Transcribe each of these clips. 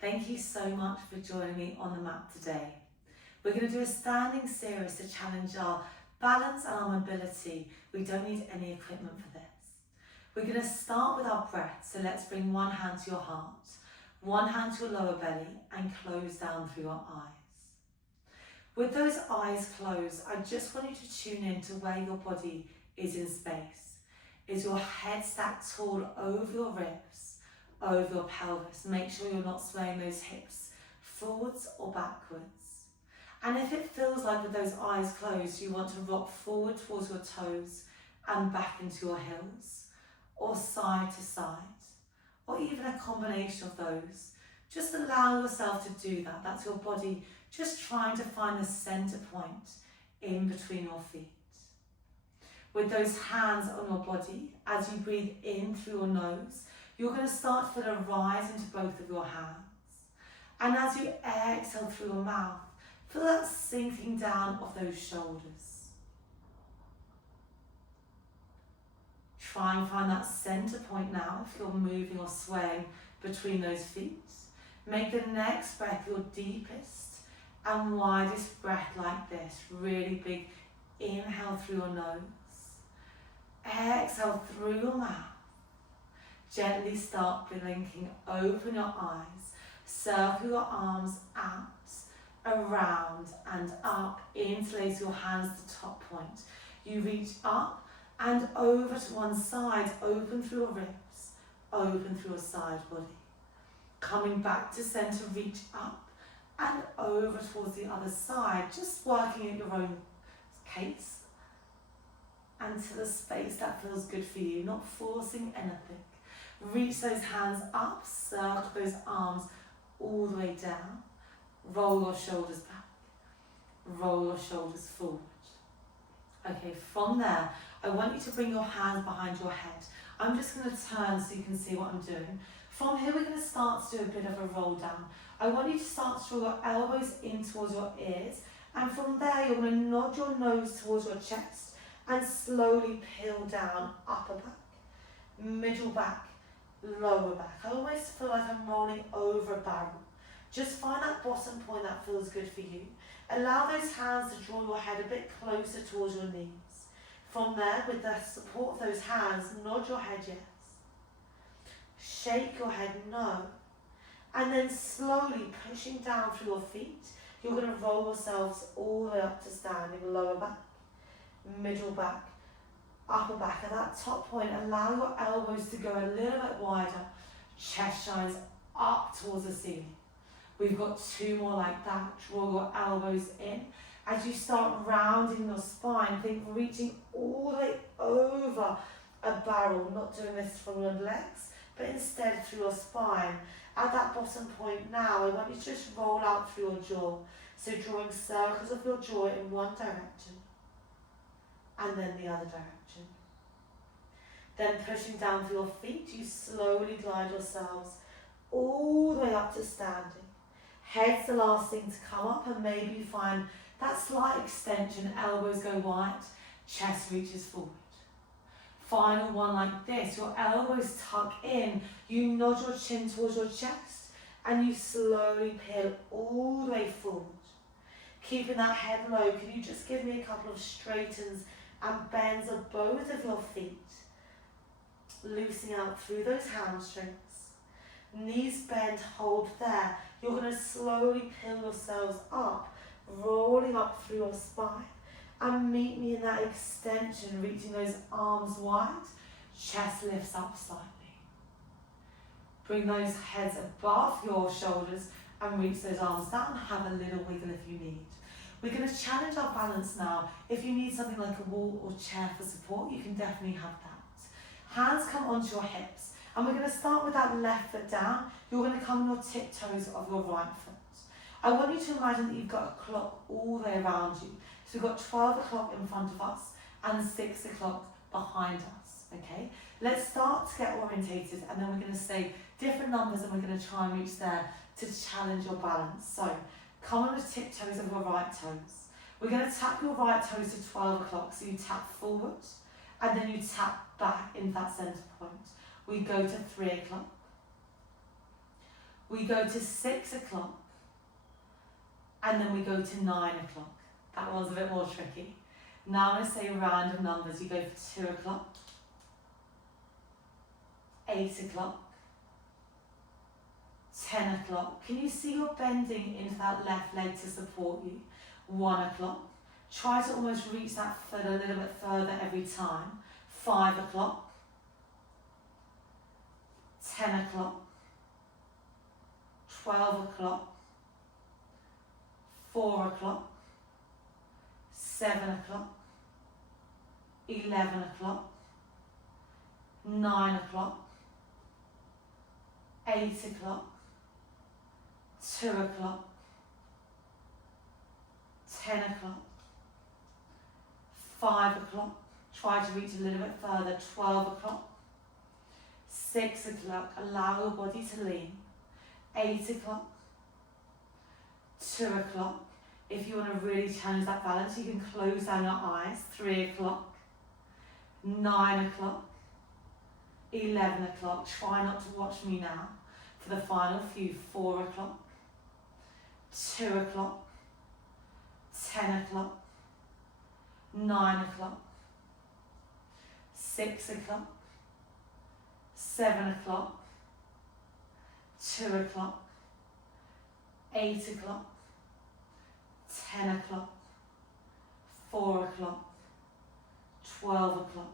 Thank you so much for joining me on the mat today. We're going to do a standing series to challenge our balance and our mobility. We don't need any equipment for this. We're going to start with our breath, so let's bring one hand to your heart, one hand to your lower belly and close down through your eyes. With those eyes closed, I just want you to tune in to where your body is in space. Is your head stacked tall over your ribs, over your pelvis? Make sure you're not swaying those hips forwards or backwards. And if it feels like with those eyes closed, you want to rock forward towards your toes and back into your heels, or side to side, or even a combination of those, just allow yourself to do that. That's your body just trying to find the center point in between your feet. With those hands on your body, as you breathe in through your nose, you're going to start to feel a rise into both of your hands. And as you exhale through your mouth, feel that sinking down of those shoulders. Try and find that center point now if you're moving or swaying between those feet. Make the next breath your deepest and widest breath like this. Really big inhale through your nose. Exhale through your mouth. Gently start blinking. Open your eyes. Circle your arms out, around and up. Interlace your hands to the top point. You reach up and over to one side. Open through your ribs. Open through your side body. Coming back to center, reach up and over towards the other side. Just working at your own pace and to the space that feels good for you. Not forcing anything. Reach those hands up, circle those arms all the way down. Roll your shoulders back. Roll your shoulders forward. Okay, from there, I want you to bring your hands behind your head. I'm just going to turn so you can see what I'm doing. From here, we're going to start to do a bit of a roll down. I want you to start to draw your elbows in towards your ears. And from there, you're going to nod your nose towards your chest and slowly peel down, upper back, middle back, lower back. I almost feel like I'm rolling over a barrel. Just find that bottom point that feels good for you. Allow those hands to draw your head a bit closer towards your knees. From there, with the support of those hands, nod your head yes. Shake your head no. And then slowly pushing down through your feet, you're going to roll yourselves all the way up to standing. Lower back, middle back, upper back. At that top point, allow your elbows to go a little bit wider. Chest shines up towards the ceiling. We've got two more like that. Draw your elbows in. As you start rounding your spine, think reaching all the way over a barrel. Not doing this from your legs, but instead through your spine. At that bottom point now, I want you to just roll out through your jaw. So drawing circles of your jaw in one direction and then the other direction. Then pushing down through your feet, you slowly glide yourselves all the way up to standing. Head's the last thing to come up, and maybe you find that slight extension, elbows go wide, chest reaches forward. Final one like this, your elbows tuck in, you nod your chin towards your chest, and you slowly peel all the way forward. Keeping that head low, can you just give me a couple of straightens and bends of both of your feet? Loosening out through those hamstrings. Knees bend, hold there. You're going to slowly peel yourselves up, rolling up through your spine. And meet me in that extension, reaching those arms wide. Chest lifts up slightly. Bring those heads above your shoulders and reach those arms down. Have a little wiggle if you need. We're going to challenge our balance now. If you need something like a wall or chair for support, you can definitely have that. Hands come onto your hips. And we're going to start with that left foot down. You're going to come on your tiptoes of your right foot. I want you to imagine that you've got a clock all the way around you. So we've got 12 o'clock in front of us and 6 o'clock behind us, okay? Let's start to get orientated, and then we're going to say different numbers and we're going to try and reach there to challenge your balance. So come on the tiptoes of your right toes. We're going to tap your right toes to 12 o'clock. So you tap forward and then you tap back into that center point. We go to 3 o'clock, We go to 6 o'clock, and then we go to 9 o'clock. That one's a bit more tricky. Now I'm going to say random numbers. You go for 2 o'clock, 8 o'clock, 10 o'clock. Can you see you're bending into that left leg to support you? 1 o'clock. Try to almost reach that foot a little bit further every time. 5 o'clock, 10 o'clock, 12 o'clock, 4 o'clock, 7 o'clock, 11 o'clock, 9 o'clock, 8 o'clock, 2 o'clock, 10 o'clock, 5 o'clock, try to reach a little bit further, 12 o'clock, 6 o'clock, allow your body to lean, 8 o'clock, 2 o'clock. If you want to really challenge that balance, you can close down your eyes, 3 o'clock, 9 o'clock, 11 o'clock. Try not to watch me now for the final few. 4 o'clock, 2 o'clock, 10 o'clock, 9 o'clock, 6 o'clock, 7 o'clock, 2 o'clock, 8 o'clock, 10 o'clock, 4 o'clock, 12 o'clock,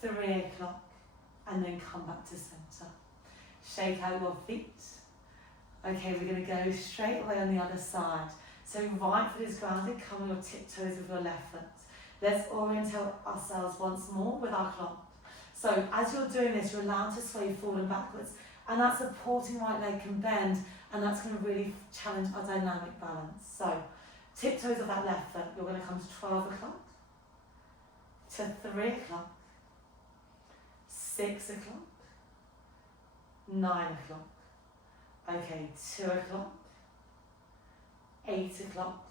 3 o'clock, and then come back to centre. Shake out your feet. Okay, we're going to go straight away on the other side. So right foot is grounded, come on your tiptoes with your left foot. Let's orient ourselves once more with our clock. So as you're doing this, you're allowed to sway forward and backwards, and that supporting right leg can bend, and that's going to really challenge our dynamic balance. So tiptoes of that left foot, you're going to come to 12 o'clock, to 3 o'clock, 6 o'clock, 9 o'clock, okay, 2 o'clock, 8 o'clock,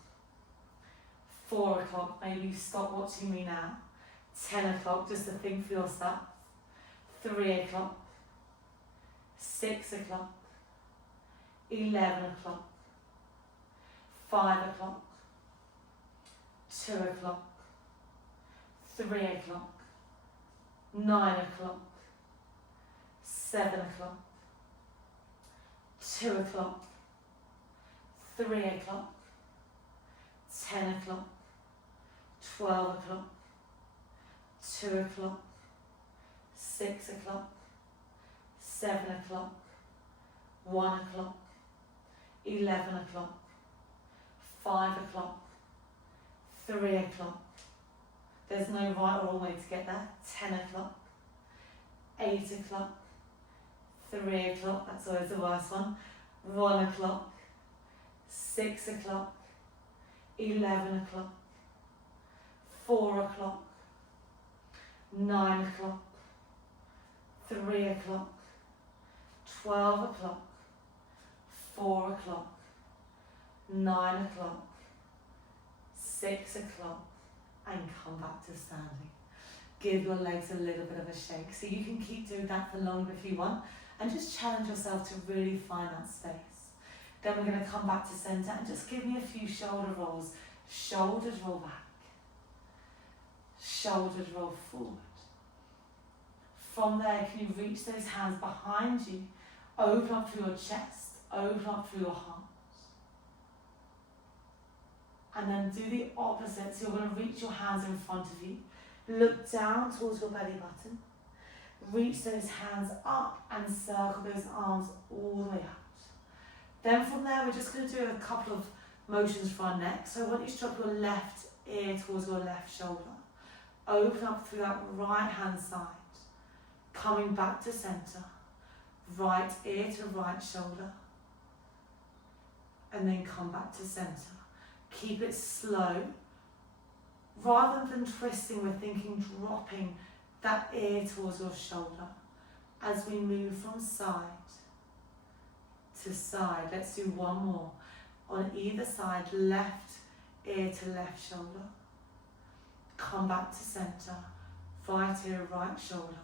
4 o'clock, maybe you stop watching me now, 10 o'clock, just to think for yourself, 3 o'clock, 6 o'clock, 11 o'clock, 5 o'clock, 2 o'clock, 3 o'clock, 9 o'clock, 7 o'clock, 2 o'clock, 3 o'clock, 10 o'clock, 12 o'clock, 2 o'clock, 6 o'clock, 7 o'clock, 1 o'clock, 11 o'clock, 5 o'clock, 3 o'clock. There's no right or wrong way to get there. 10 o'clock, 8 o'clock, 3 o'clock, that's always the worst one. 1 o'clock, 6 o'clock, 11 o'clock, 4 o'clock, 9 o'clock, 3 o'clock, 12 o'clock, 4 o'clock, 9 o'clock, 6 o'clock, and come back to standing. Give your legs a little bit of a shake. So you can keep doing that for longer if you want, and just challenge yourself to really find that space. Then we're going to come back to centre and just give me a few shoulder rolls. Shoulders roll back. Shoulders roll forward. From there, can you reach those hands behind you? Open up through your chest. Open up through your heart. And then do the opposite. So you're going to reach your hands in front of you. Look down towards your belly button. Reach those hands up and circle those arms all the way out. Then from there, we're just going to do a couple of motions for our neck. So I want you to drop your left ear towards your left shoulder. Open up through that right hand side. Coming back to centre. Right ear to right shoulder. And then come back to centre. Keep it slow. Rather than twisting, we're thinking dropping that ear towards your shoulder as we move from side to side. Let's do one more. On either side, left ear to left shoulder. Come back to centre. Right ear, right shoulder.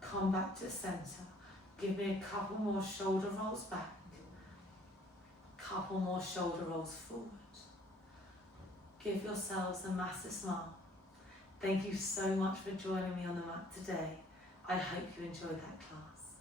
Come back to centre. Give me a couple more shoulder rolls back. Couple more shoulder rolls forward. Give yourselves a massive smile. Thank you so much for joining me on the mat today. I hope you enjoyed that class.